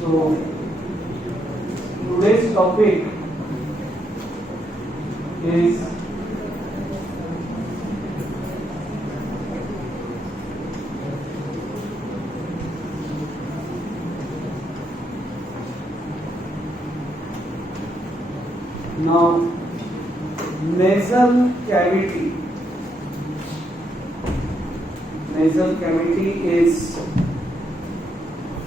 So today's topic is now nasal cavity. Nasal cavity is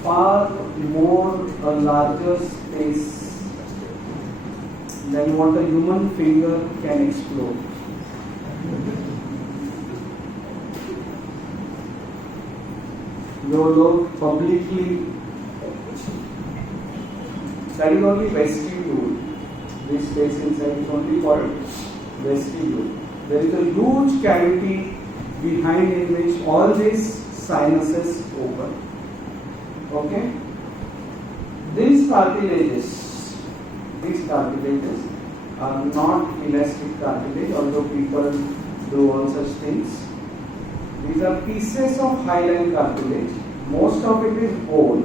far more a larger space than what a human finger can explore. जो लोग publicly, that is only vestibule. This space inside is only called vestibule. There is a huge cavity behind in which all these sinuses open. Okay? These cartilages are not elastic cartilage, although people do all such things. These are pieces of hyaline cartilage. Most of it is bone,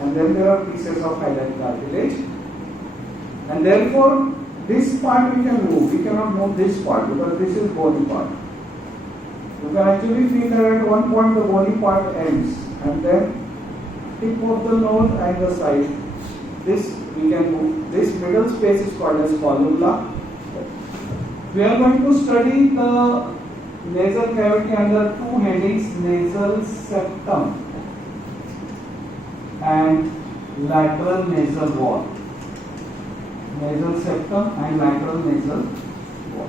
and then there are pieces of hyaline cartilage. And therefore, this part we can move. We cannot move this part because this is bony part. You can actually feel that at one point the bony part ends, and then tip of the nose and the side. This we can move. This middle space is called as columella. We are going to study the nasal cavity under two headings: nasal septum and lateral nasal wall. Nasal septum and lateral nasal wall.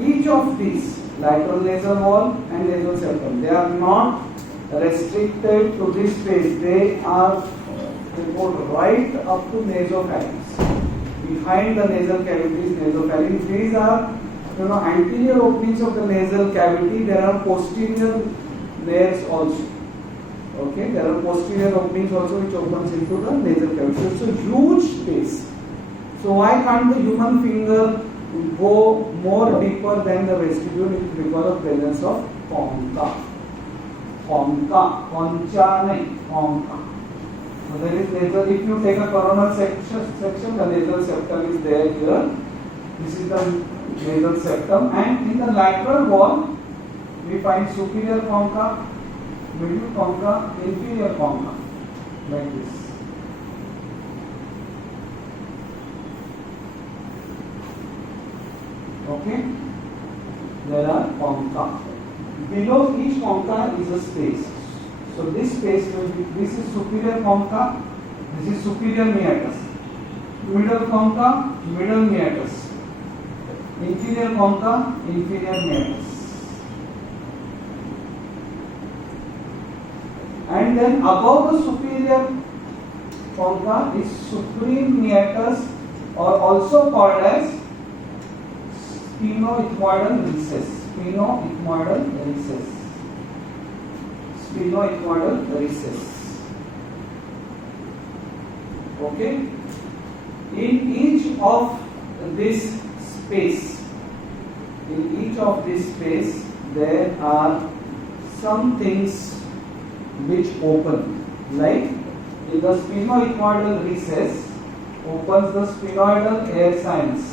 Each of these, lateral nasal wall and nasal septum, they are not restricted to this space. They go right up to nasopharynx. Behind the nasal cavity is nasopharynx. These are, anterior openings of the nasal cavity. There are posterior layers also. Okay, there are posterior openings also which opens into the nasal cavity. So it's a huge space. So why can't the human finger go more deeper than the vestibule? It's because of presence of concha. Concha nahi, concha. So there is nasal. If you take a coronal section, the nasal septum is there here. This is the nasal septum, and in the lateral wall we find superior concha, middle concha, inferior concha, like this. Okay, there are concha. Below each concha is a space. So this space will be, this is superior concha, this is superior meatus. Middle concha, middle meatus. Inferior concha, inferior meatus. And then above the superior concha is supreme meatus, or also called as sphenoethmoidal recess. Sphenoethmoidal recess. Okay? In each of this space, there are some things which open. Like in the sphenoethmoidal recess opens the sphenoidal air sinus.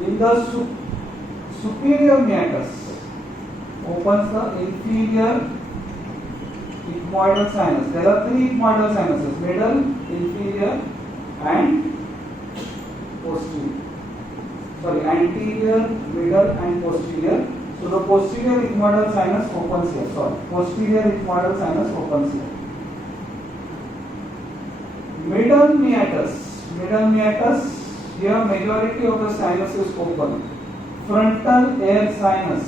In the superior meatus opens the inferior ethmoidal sinus. There are three ethmoidal sinuses: middle, inferior, and posterior. Anterior, middle, and posterior. So the posterior ethmoidal sinus opens here. Posterior ethmoidal sinus opens here. Middle meatus, here majority of the sinus is open. Frontal air sinus.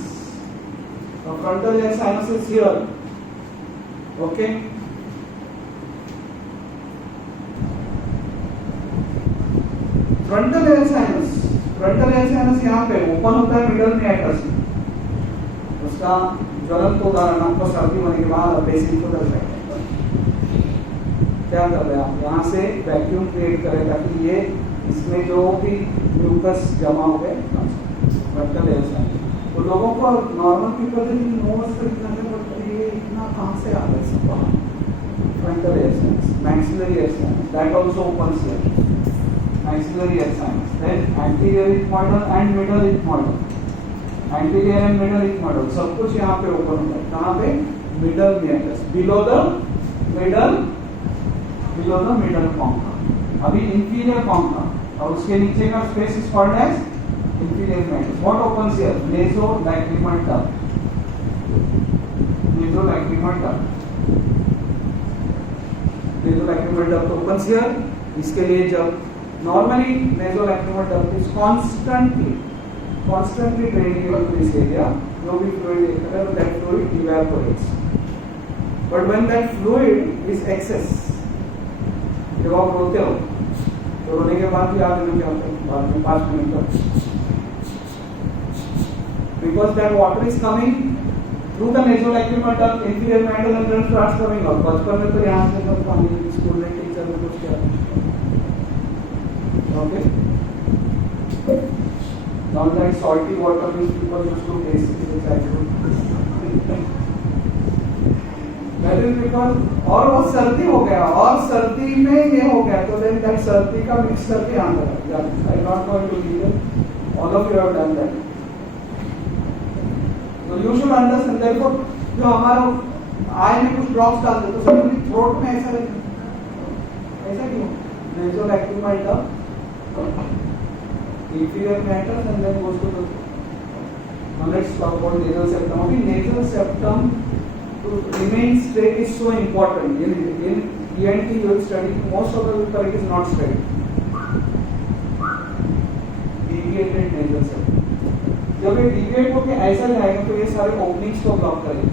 The frontal air sinus is here. Okay. Frontal air sinus यहाँ पे open होता है middle meatus में. उसका ज्वलंत उदाहरण आपको सर्दी होने के बाद बेसिन को दर्शाएगा. क्या कर रहे हैं आप, यहाँ से वैक्यूम क्रिएट करें ताकि ये इसमें जो भी म्यूकस जमा हो गए. Vertical air science. तो लोगों को नॉर्मल पीपल मोस्ट ये इतना कहाँ से आ गया सब बाहर। Frontal air science, maxillary air science, that also opens here, maxillary ear sinus. Then anterior ethmoidal and middle ethmoidal. Anterior and middle ethmoidal सब कुछ यहाँ पे ओपन होता है। कहाँ पे? Middle meatus, below the middle concha. अभी inferior concha और उसके नीचे का space is called as inferior meatus. What opens here? Nasolacrimal duct. Nasolacrimal duct. Nasolacrimal duct opens here. इसके लिए जब normally nasolacrimal duct is constantly draining into this area, जो भी fluid है that fluid evaporates, but when that fluid is excess, जब आप रोते हो तो रोने के बाद भी आप क्या होता है बाद में 5 मिनट तक, because that water is coming through the nasolacrimal duct, inferior meatus and then starts coming out. बचपन में तो यहाँ से जब पानी स्कूल में टीचर ने कुछ किया okay. Now that salty water which people used to taste in the childhood. That is because और वो सर्दी हो गया और सर्दी में ये हो गया तो then that सर्दी का मिक्सचर भी आने लगा। I am not going to detail. All of you have done that. So you should understand. Therefore जो हमारा आई में कुछ ड्रॉप्स डाल दे तो सडनली थ्रोट में ऐसा लगेगा, ऐसा क्यों? Nasolacrimal duct, inferior meatus and then goes to the. Now let's talk about nasal septum. Okay, nasal septum to remain straight is so important. In ENT you will study most of the people it is not straight. Deviated nasal septum. जब ये deviate होके ऐसा जाएगा तो ये सारे openings को block करेगा.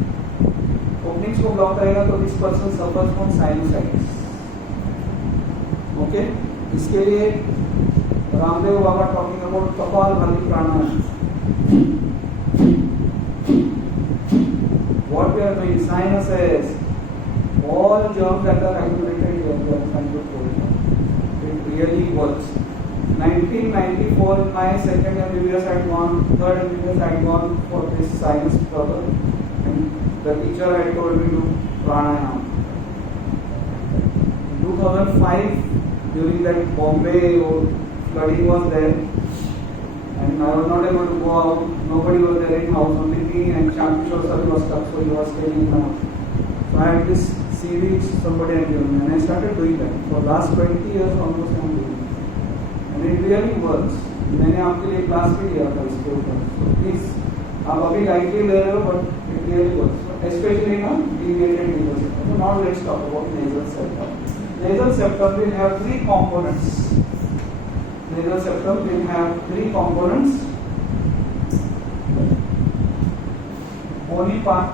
Openings को block करेगा तो this person suffers from sinusitis. Okay, इसके लिए Ramdev Baba talking about Kapalbhati Pranayama. What we are doing, sinuses, all germs that are accumulated here, we are trying to pull it. It really works. 1994, my second MBBS had gone, third MBBS had gone for this sinus problem, and the teacher had told me to pranayam. 2005, during that Bombay flooding was there, and I was not able to go out. Nobody was there in house, only me and Champishore sir was stuck, so he was staying in the house. So I had this CD somebody had given me, and I started doing that. For last 20 years almost I am doing it, and it really works. मैंने आपके लिए class भी लिया था इसके ऊपर, so please आप अभी lightly ले रहे हो, but it really works, especially ना deviated nasal septum. So now let's talk about nasal septum. Nasal septum will have 3 components. Nasal septum will have 3 components: bony part,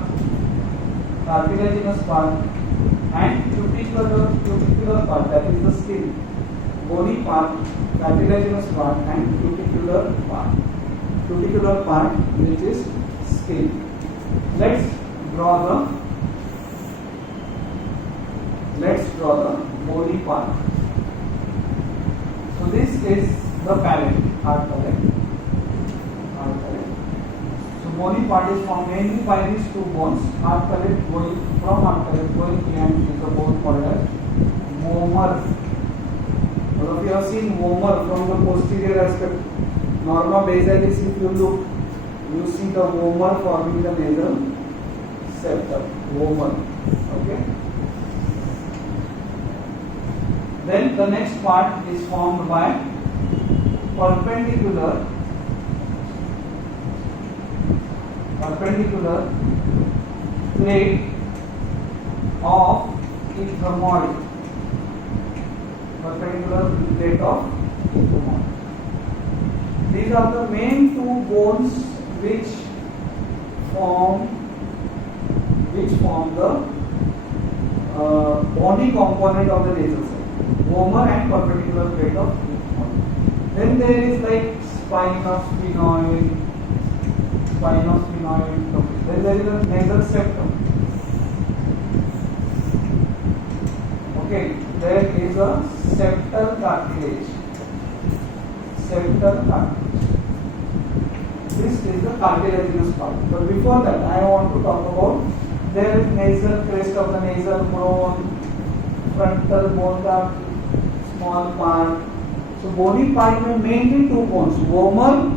cartilaginous part, and cuticular part, that is the skin. Bony part, cartilaginous part, and cuticular part. Cuticular part, which is skin. Let's draw the bony part. So this is the palate, hard palate. So bony part is formed mainly by these 2 bones. Hard palate going behind is the bone called as vomer. All of you have seen vomer from the posterior aspect. Norma basalis, if you look, you see the vomer forming the nasal septum. Vomer. Okay. Then the next part is formed by perpendicular plate of ethmoid. Perpendicular plate of ethmoid. These are the main 2 bones which form the bony component of the nasal septum. Vomer and perpendicular plate of ethmoid. Then there is like spine of sphenoid. Then there is a nasal septum. Okay, there is a septal cartilage. exist is the cartilaginous part. But before that, I want to talk about there is nasal crest of the nasal bone, frontal bone, the small part. So bony part में mainly two bones, vomer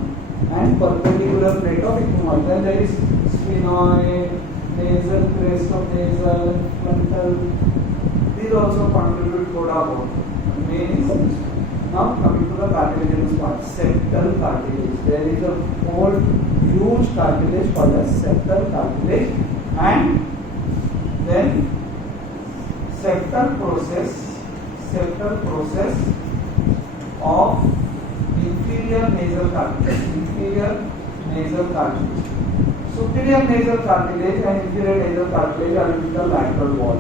and perpendicular plate of ethmoid. Then there is sphenoid, nasal crest of nasal, frontal. These also contribute thoda बहुत. Main is now coming to the cartilaginous part, septal cartilage. There is a whole huge cartilage called as septal cartilage, and then septal process of inferior nasal cartilage, superior nasal cartilage and inferior nasal cartilage are in the lateral wall.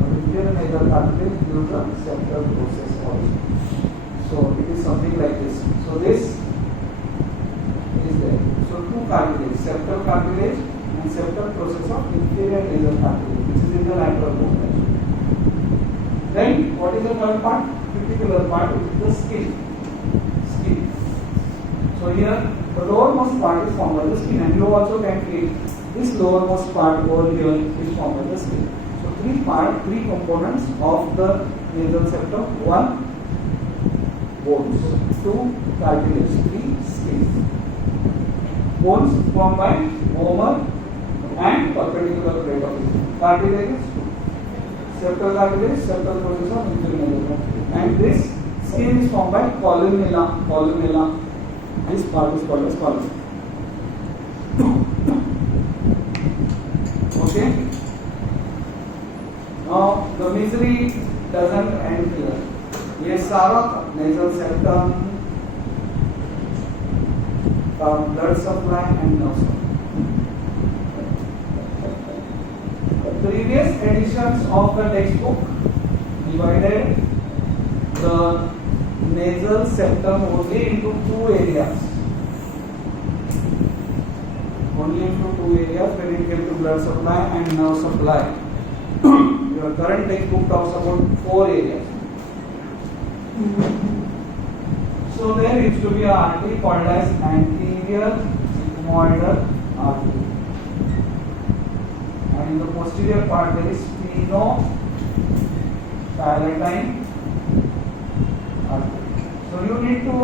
Inferior nasal cartilage gives the septal process also. So it is something like this. So this is there. So two cartilage, septal cartilage and septal process of inferior nasal cartilage, which is in the lateral wall. Then what is the third part? Cuticular part, which is the skin. So here the lowermost part is formed by the skin, and you also can feel this lowermost part over here is formed by the skin. So three components of the nasal septum: one, bones; two, cartilage; three, skin. Bones formed by vomer and perpendicular plate of it. Cartilage, septal cartilage, septal process of inferior nasal, and this skin is formed by columella. This part is called as column. Okay. Now the misery doesn't end here. ये सारा nasal septum, blood supply and nerve supply. Previous editions of the textbook divided the nasal septum only into two areas. When it came to blood supply and nerve supply. Your current textbook talks about four areas. So there used to be an artery called as anterior ethmoidal artery. And in the posterior part there is sphenopalatine artery. So you need to,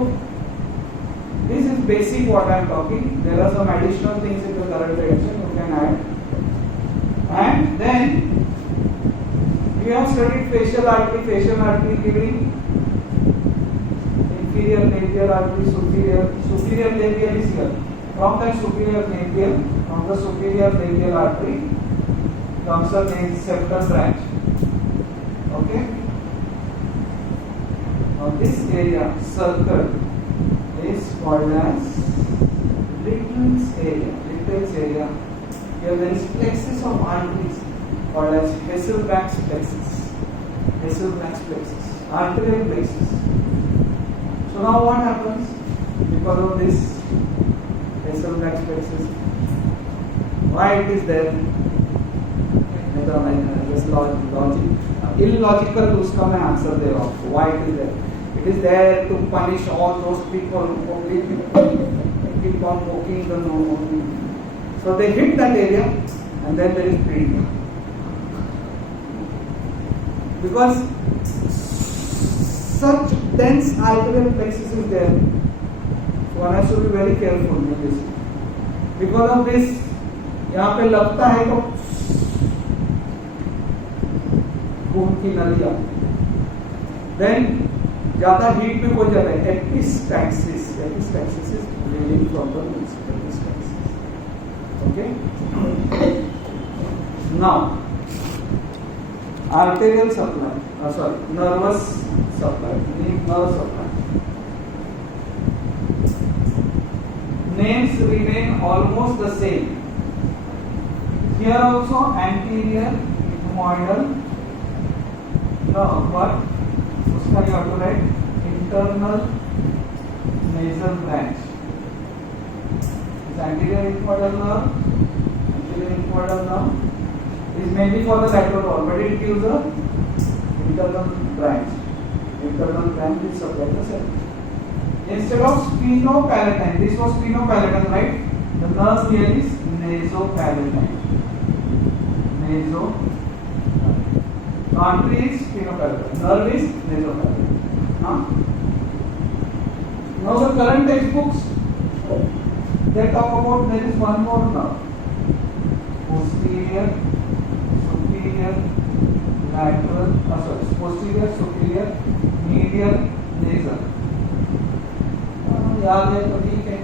this is basic what I am talking. There are some additional things in the current edition you can add. And then we have studied facial artery giving inferior labial artery, superior labial is here. From the superior labial artery comes a septal branch. Okay. Now this area, circle, is called as Little's area. Here there is plexus of arteries called as Hasselbalch's plexus. Arterial plexus. So now what happens because of this Hasselbalch's plexus? Why it is there? Just logic. Illogical to उसका मैं answer दे रहा हूँ. Why it is there? It is there to punish all those people who keep on poking the nose. So they hit that area and then there is bleeding. Because such dense arterial plexus is there, one has to be very careful with this. Because of this, यहाँ पे लगता है तो खून की नलियाँ. Then ज्यादा heat में हो जाता है epistaxis is bleeding from the epistaxis. Okay. Now arterial supply, nervous supply, nerve supply. Names remain almost the same. Here also anterior ethmoidal nerve, but उसका क्या होता है? Internal nasal branch. This anterior ethmoidal nerve is mainly for the lateral wall, but it gives a internal branch. Internal branch will supply the cell. Instead of sphenopalatine, this was sphenopalatine, right? The nerve here is nasopalatine. Naso. Artery is sphenopalatine. Nerve is nasopalatine. Now the current textbooks, they talk about there is one more nerve. Posterior, superior, lateral, posterior, superior, medial, nasal. याद है तो ठीक है.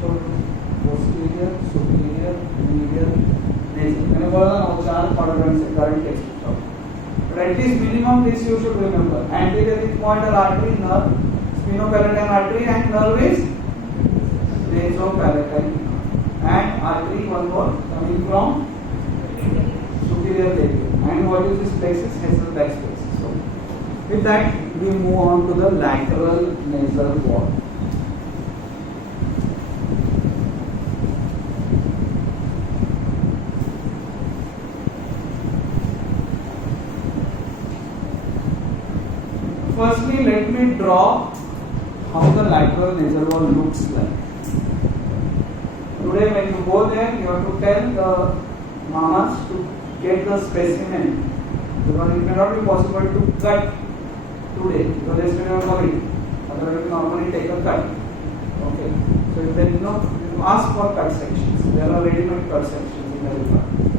So posterior, superior, medial, nasal. मैंने बोला ना वो चार quadrants से current textbook. But at least minimum this you should remember. Anterior ethmoidal artery, nerve, sphenopalatine artery, and nerve is nasopalatine. And artery one more coming from superior labia. And what is this plexus? Hasselbalch plexus. So with that we move on to the lateral nasal wall. Firstly, let me draw how the lateral nasal wall looks like. Today when you go there, you have to tell the mamas to get the specimen, because it may not be possible to cut today because yesterday was holiday. Otherwise you normally take a cut. Okay. So if there is no, you ask for cut sections. There are ready-made cut sections in the department.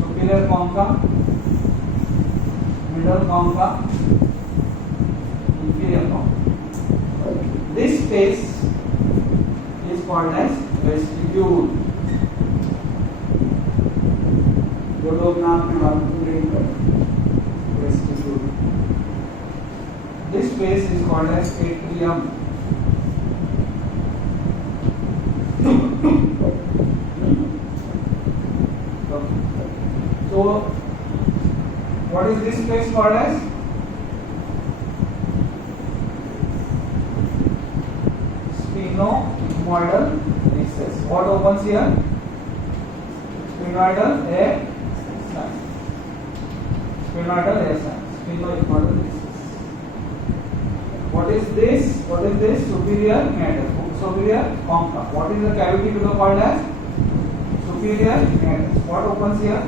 Superior concha, middle concha, inferior concha. This space is called as vestibule. जो लोग नाम में बात करेंगे vestibule. This space is called as atrium. So, what is this space called as? Sphenoidal recess. What opens here? Sphenoidal air sac. Sphenoidal air sac. Sphenoidal recess. What is this? What is this? Superior meatus. Superior concha. What is the cavity to the called as? Superior meatus. What opens here?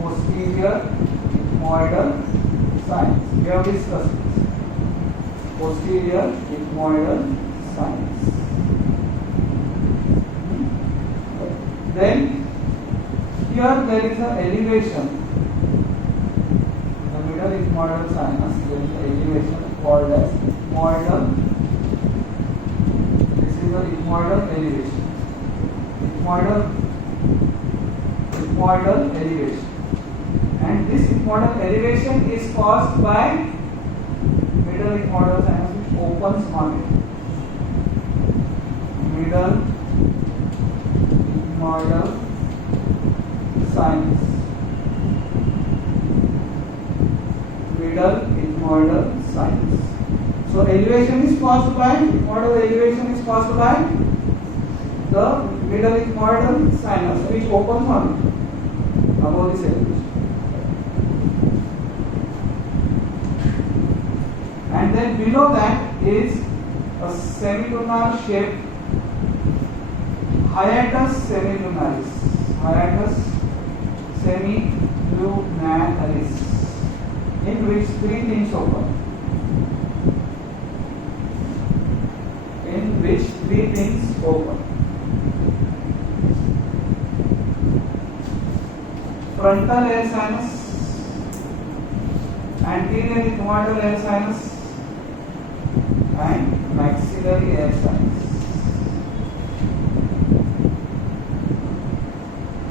Posterior ethmoidal sinus. We have discussed this. Posterior ethmoidal sinus. Then here there is an elevation. The middle ethmoidal sinus, there is an elevation called as ethmoidal. This is the ethmoidal elevation. Ethmoidal elevation. And this ethmoidal elevation is caused by middle ethmoidal sinus which opens on it. Middle ethmoidal sinus. Middle ethmoidal sinus. So elevation is caused by, ethmoidal elevation is caused by the middle ethmoidal sinus which opens on it above this elevation. And then below that is a semilunar shaped hiatus semilunaris. Hiatus semilunaris, in which three things open. In which three things open. Frontal air sinus, anterior ethmoidal air sinus, and maxillary air sinus.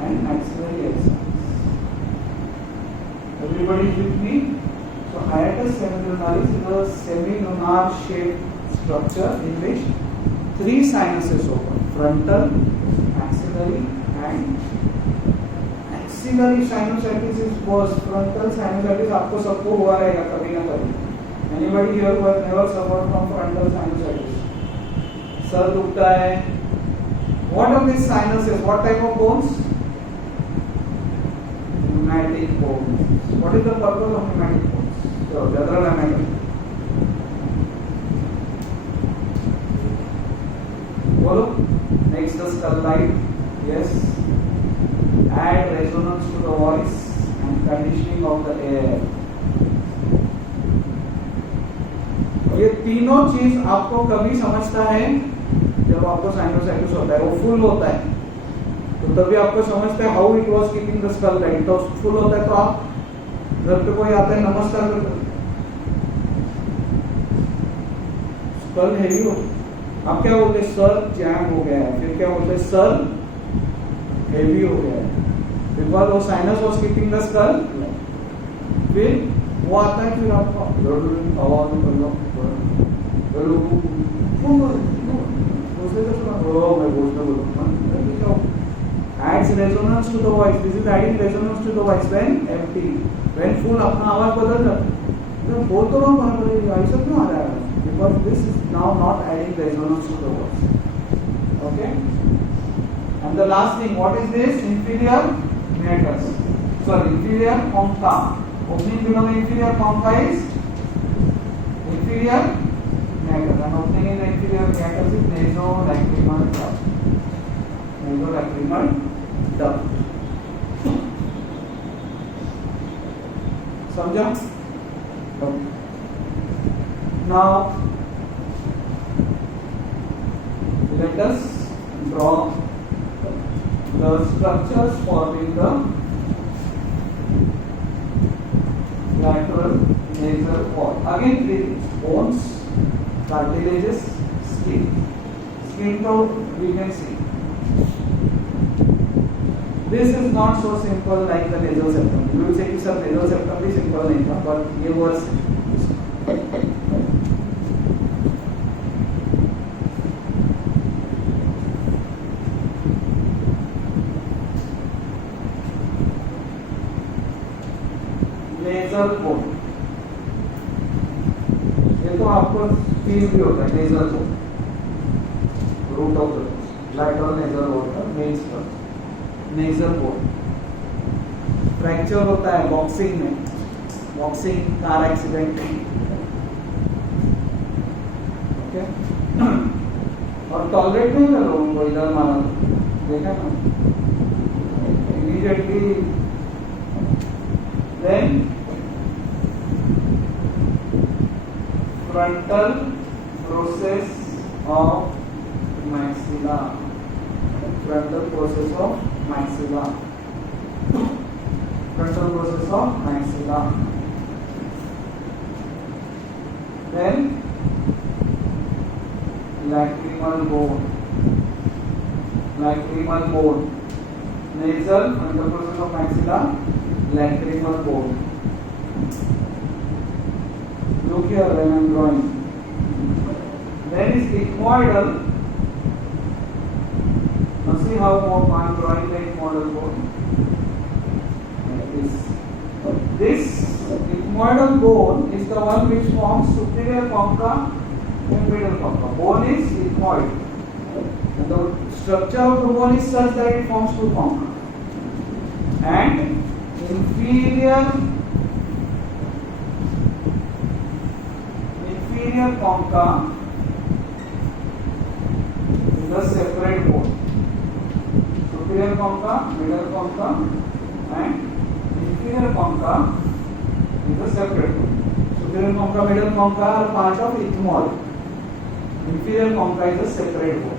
And maxillary air sinus. Everybody with me? So hiatus semilunaris is a semilunar shaped structure in which three sinuses open: frontal, maxillary, and maxillary sinusitis is worse. Frontal sinusitis आपको सबको हुआ रहेगा कभी ना कभी. Anybody here who has never suffered from frontal sinusitis? Sir दुखता है. What are these sinuses? What type of bones? Pneumatic bones. What is the purpose of pneumatic bones? So, general anatomy. the skull light. Yes. Add resonance to the voice and conditioning of the air. ये तीनों चीज आपको कभी समझता है जब आपको sinusitis होता है, वो फुल होता है तो तभी आपको समझते हैं how it was keeping the skull light. तो फुल होता है तो आप घर पे कोई आता है नमस्कार करते हैं, स्कल हेवी हो, आप क्या बोलते हैं सर जैम हो गया है, फिर क्या बोलते हैं सर हेवी हो गया है, बिकॉज वो sinus was keeping the skull. फिर वो आता है फिर आपको आवाज में करना adds resonance to the voice. This is adding resonance to the voice when empty. When full अपना आवाज बदल जाता है. तो बोल तो रहा हूँ बराबर ऐसा क्यों आ रहा है? Because this is now not adding resonance to the voice. Okay. And the last thing, what is this? Inferior meatus. Sorry, inferior concha. Opening below the inferior concha is inferior meatus, and opening in the inferior meatus is nasolacrimal duct. Nasolacrimal duct. समझा? Okay. Now let us draw the structures forming the lateral nasal wall. Again, three things: bones, cartilages, skin. Skin tone we can see. This is not so simple like the nasal septum. You will say कि sir nasal septum भी simple नहीं था, but ये was nasal bone. ये तो आपको feel भी होता है nasal bone, root of the lateral nasal wall का main structure. Nasal bone fracture होता है बॉक्सिंग में, बॉक्सिंग कार एक्सीडेंट में. ओके. और टॉलरेट नहीं कर लोगों को इधर मारा देखा ना immediately. Then frontal process of maxilla. Frontal process of maxilla. Frontal process of maxilla. Then lacrimal bone. Lacrimal bone. Nasal frontal process of maxilla. Lacrimal bone. Look here when I am drawing. Then is ethmoidal. Now see how I am drawing the ethmoidal bone. This ethmoidal bone is the one which forms superior concha and middle concha. Bone is ethmoid. And the structure of the bone is such that it forms two concha. And inferior concha is a separate bone. Superior concha, middle concha, and inferior concha is a separate one. Superior concha, middle concha are part of ethmoid. Inferior concha is a separate one.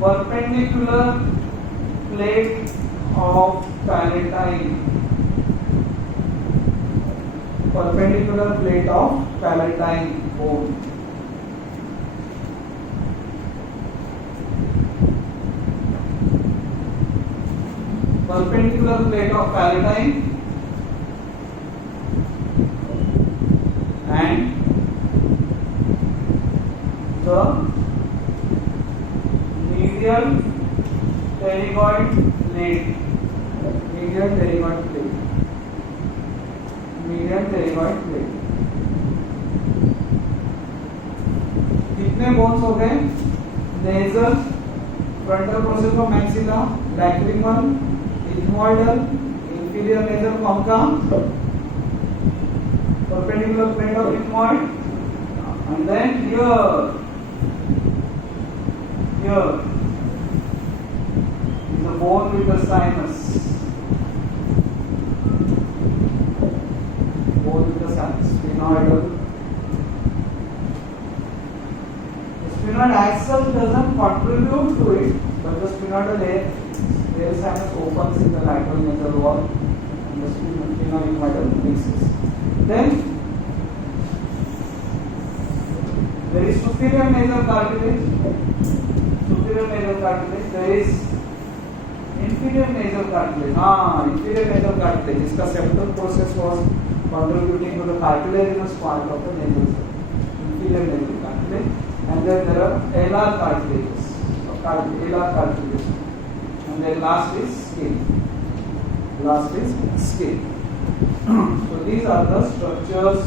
Perpendicular plate of palatine. Perpendicular plate of palatine bone. Perpendicular plate of palatine and the medial pterygoid plate. Medial pterygoid plate. Medial pterygoid plate. कितने कितने bones हो गए? Nasal, frontal process of maxilla, lacrimal, ethmoidal, inferior nasal concha, perpendicular plate of ethmoid, and then here is a bone with the sinus, sphenoidal. The sphenoid as such doesn't contribute to it, but the sphenoidal air sinus opens in the lateral nasal wall and the sphenoid mixes. Then there is superior nasal cartilage, there is inferior nasal cartilage. Inferior nasal cartilage. इसका septal process was contributing to the cartilaginous part of the nasal cell. Inferior nasal cartilage, and then there are alar cartilages, and then last is skin. So these are the structures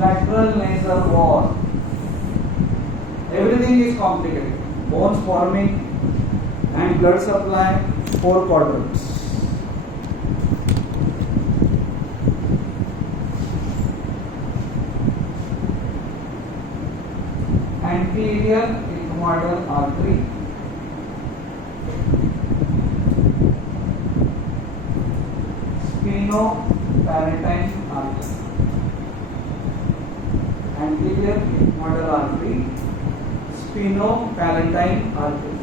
lateral nasal wall. Everything is complicated. Bones forming and blood supply, 4 quadrants. Anterior ethmoidal artery, spinopalatine artery, anterior ethmoidal artery, spinopalatine artery.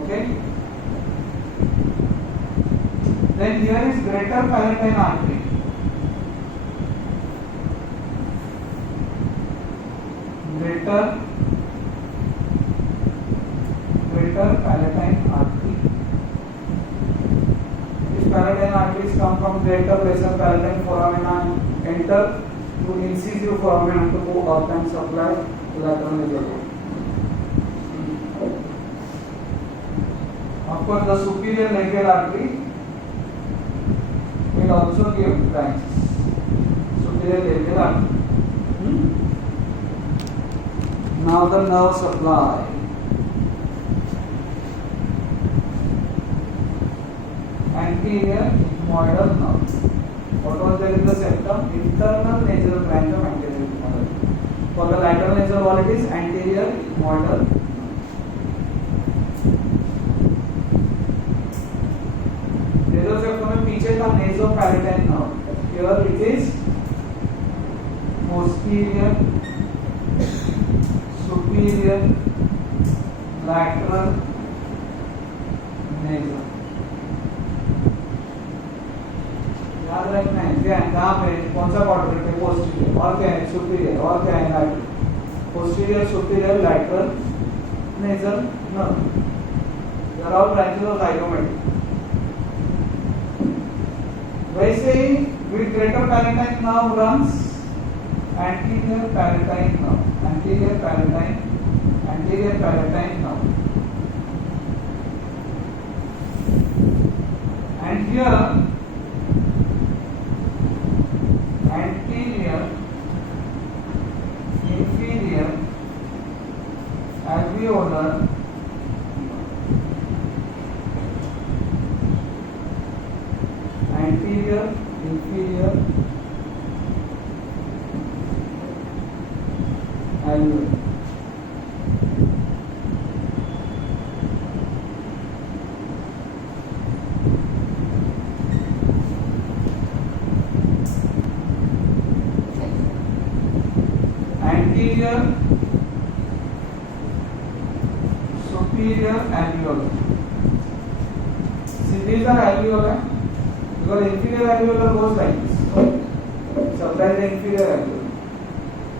Okay. Then here is greater palatine artery. Greater palatine artery. These palatine arteries come from greater lesser palatine foramina and enter through incisive foramina to go up and supply lateral nasal wall. Of course, the superior labial artery will also give branches. Superior labial artery. Now the nerve supply. Anterior ethmoidal nerve. What was there in the septum? Internal nasal branch of anterior ethmoidal. For the lateral nasal wall, it is anterior ethmoidal. Nasal septum में पीछे था nasopalatine nerve. Here it is posterior, superior, lateral nasal. याद रखना है क्या है, कहाँ पे कौन सा क्वाड्रेंट है? पोस्टीरियर. और क्या है? सुपीरियर. और क्या है? Lateral. Posterior, superior, lateral nasal nerve. They are all branches of zygomatic. वैसे ही with greater palatine nerve runs anterior palatine nerve. Anterior palatine nerve. And here anterior, inferior, alveolar, anterior, inferior, alveolar. Anterior, superior alveolar. See, these are alveolar because inferior alveolar goes like this. Supply the inferior alveolar.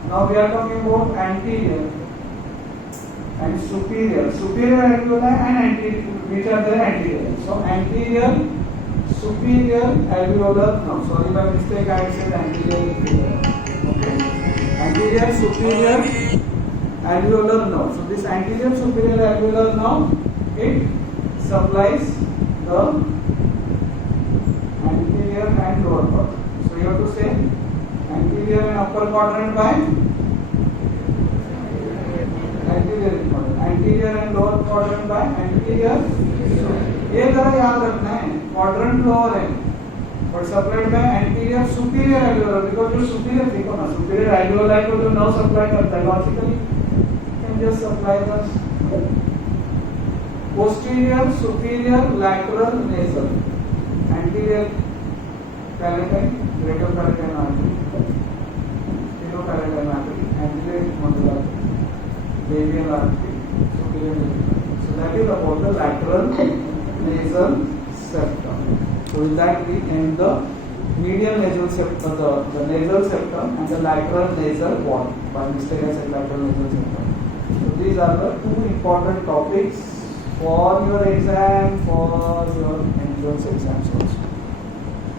Now we are talking about anterior and superior. Superior alveolar and anterior, which are the anterior. So anterior, superior alveolar, no, sorry, by mistake I said anterior inferior. Okay. Anterior superior alveolar nerve. So this anterior superior alveolar nerve, it supplies the anterior and lower quadrant. So you have to say anterior and upper quadrant by anterior and lower quadrant by anterior. ये जरा याद रखना है, quadrant lower है, but supplied by anterior superior alveolar, because जो superior देखो ना, superior alveolar को जो nerve supply करता है, logically can just supply the posterior superior lateral nasal, anterior palatine, greater palatine artery, palatine artery, anterior modular labial artery, superior labial. So that is about the lateral nasal septum. So with that we end the medial nasal septum, the nasal septum and the lateral nasal wall. By mistake I said lateral nasal septum. So these are the two important topics for your exam, for your entrance exams also.